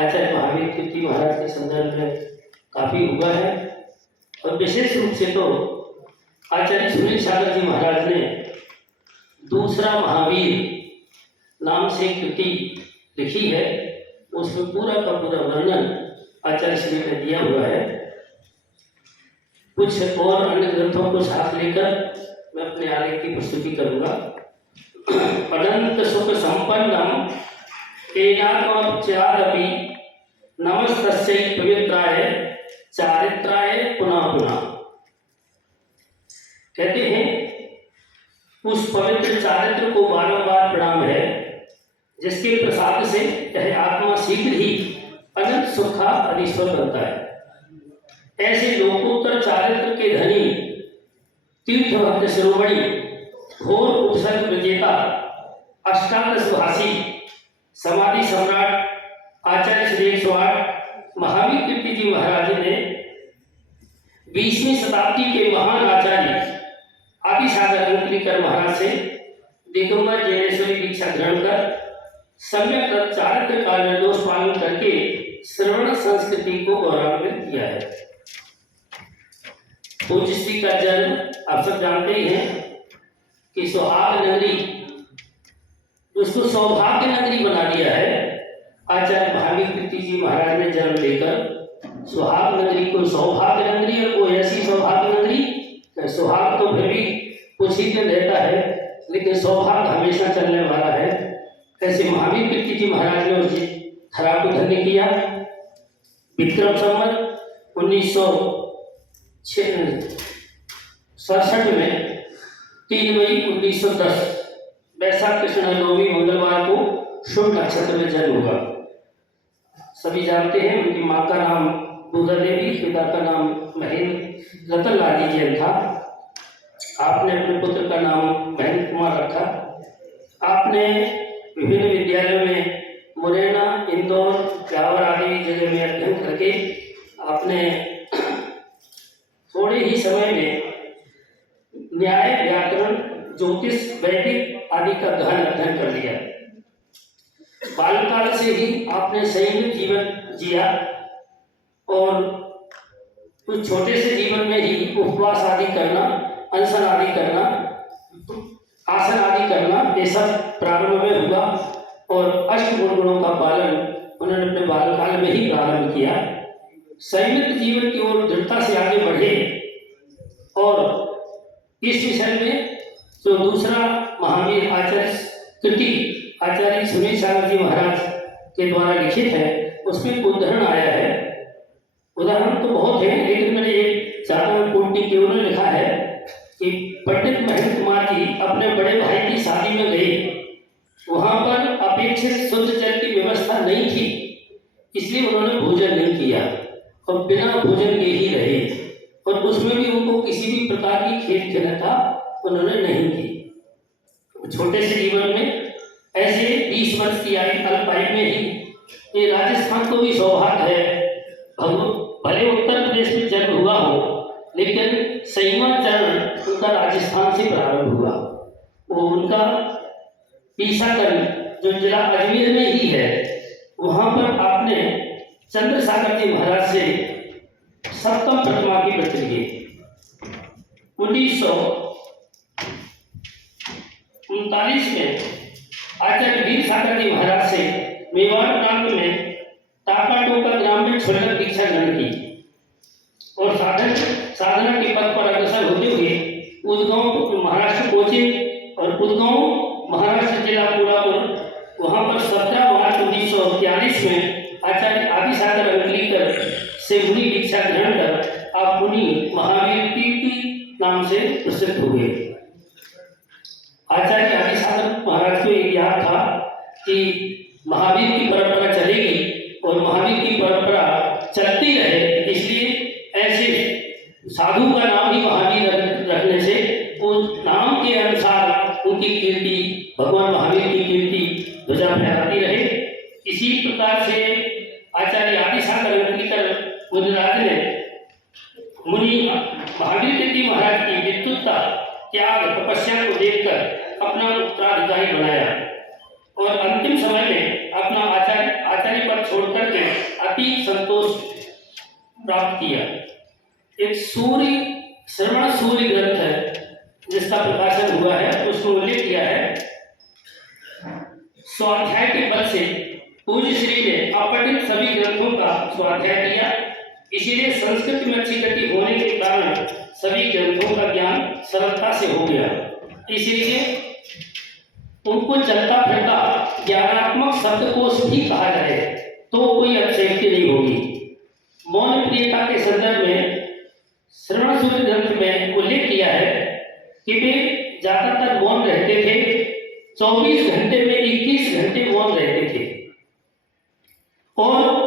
आचार्य महावीर कीर्ति महाराज के संदर्भ में काफी हुआ है। और विशेष रूप से तो आचार्य सुनील सागर जी महाराज ने दूसरा महावीर नाम से कृति लिखी है, उसमें पूरा का पूरा वर्णन आचार्य श्री ने दिया हुआ है। कुछ और अन्य ग्रंथों को साथ लेकर मैं अपने आलेख की प्रस्तुति करूंगा। अनंत सुख संपन्नम तेनात्मोपचारपि नमस्तस्यै पवित्राय चारित्राय पुनः पुनः। कहते हैं उस पवित्र चारित्र को बारंबार प्रणाम है जिसके प्रसाद से यह आत्मा शीघ्र ही अनंत सुख का अधीश्वर बनता है। ऐसे लोकोत्तर चारित्र के धनी तीर्थ भक्त शिरोमणि घोर उपसर्ग विजेता अष्टादश भाषी समाधि सम्राट आचार्य श्री 108 महावीर कीर्ति जी महाराज ने 20वीं शताब्दी के महान आचार्य आदि सागर अंकलिकर महाराज से दिगंबर जैनेश्वरी दीक्षा ग्रहण कर सम्यक चारित्र का निर्दोष पालन करके श्रवण संस्कृति को गौरवान्वित किया है। पूज्य श्री का जन्म आप सब जानते ही हैं कि सुहाग नगरी, उसको सौभाग्य नगरी बना दिया है। आचार्य महावीर कीर्ति जी महाराज ने जन्म लेकर सुहाग नगरी को सौभाग्य नगरी, और वो ऐसी सौभाग्य नगरी, सुहाग तो फिर भी कुछ ही दिन रहता है लेकिन सौभाग्य हमेशा चलने वाला है। ऐसे महावीर कीर्ति जी महाराज ने उस धरा को धन्य किया। विक्रम संवत 1967 में 3 मई 1910 वैशाख कृष्ण नवमी मंगलवार को शुभ नक्षत्र में जन्म हुआ। सभी जानते हैं उनकी माँ का नाम दुर्गा देवी, पिता का नाम महेंद्र रतन लाल जी जैन था। आपने अपने पुत्र का नाम महेंद्र कुमार रखा। आपने विभिन्न विद्यालयों में मुरैना, इंदौर, ब्यावर आदि जगह में अध्ययन करके आपने थोड़े ही समय में न्याय, व्याकरण, ज्योतिष, वैदिक आदि का गहन अध्ययन कर लिया। बालकाल से ही आपने संयमित जीवन जिया और कुछ छोटे से जीवन में ही उपवास आदि करना, अनशन आदि करना, आसन आदि करना, ये सब प्रारंभ में हुआ। और अष्टगुण गुणों का पालन उन्होंने अपने बालकाल में ही प्रारंभ किया। संयमित जीवन की ओर दृढ़ता से आगे बढ़े और इस विषय में जो दूसरा महावीर आचार्य कृति आचार्य सुनील सागर जी महाराज के द्वारा लिखित है, उसमें उदाहरण आया है। उदाहरण तो बहुत है लेकिन मैंने एक ज्यादा पूर्ति की उन्होंने लिखा है कि पंडित महेंद्र कुमार जी अपने बड़े भाई की शादी में गए। वहां पर अपेक्षित शुद्ध जल की व्यवस्था नहीं थी, इसलिए उन्होंने भोजन नहीं किया और बिना भोजन के ही रहे। और उसमें भी उनको किसी भी प्रकार की खेल खिलता उन्होंने नहीं की। छोटे से जीवन में ऐसे 20 वर्ष की अल्पायु में ही ये राजस्थान को भी सौभाग्य है। भले उत्तर प्रदेश में जन्म हुआ हो लेकिन सहीमा चरण उनका राजस्थान से प्रारंभ हुआ। वो उनका पीसाकर जो जिला अजमेर में ही है, वहां पर आपने चंद्र सागर जी महाराज से सप्तम प्रतिमा की व्रत लिए। 1939 में आचार्य वीर सागर जी महाराज से मेवाड़ प्रांत में टाका टोका ग्राम में छोड़कर दीक्षा ग्रहण की और साधना के पद पर अग्रसर होते हुए उदगांव महाराष्ट्र पहुंचे और उदगांव महाराष्ट्र जिला कोल्हापुर, वहां पर 17 मार्च 1943 में आचार्य आदि सागर अंकलिकर से मुनि दीक्षा ग्रहण कर आप मुनि महावीर कीर्ति नाम से प्रसिद्ध हुए। आचार्य आदि सागर महाराज को एक याद था कि महावीर की परंपरा चलेगी और महावीर की परंपरा चलती रहे, इसलिए ऐसे साधु का नाम ही महावीर रखने से उस नाम के अनुसार उनकी कीर्ति, भगवान महावीर की कीर्ति ध्वजा फहराती रहे। इसी प्रकार से आचार्य आदि सागर अंकलिकर मुनिराज ने मुनि महावीर कीर्ति महाराज की विद्युत्ता, त्याग, तपस्या को देखकर अपना उत्तराधिकारी बनाया और अंतिम समय में अपना आचार्य पद छोड़कर के शांति संतोष प्राप्त किया। एक श्रवण सूर्य ग्रंथ है जिसका प्रकाशन हुआ है, उसको उल्लेख किया है। स्वाध्याय के बल से पूज्य श्री ने अपठित सभी ग्रंथों का स्वाध्याय किया, इसीलिए संस्कृत में अच्छी गति होने के कारण सभी ग्रंथों का ज्ञान सरलता से हो गया। इसलिए उनको चलता फिरता ज्ञानात्मक शब्दकोश भी कहा जाए तो कोई अतिशयोक्ति नहीं होगी। मौन प्रियता के संदर्भ में श्रवण सूर्य ग्रंथ में उल्लेख किया है कि वे ज्यादातर मौन रहते थे, 24 घंटे में 21 घंटे मौन रहते थे और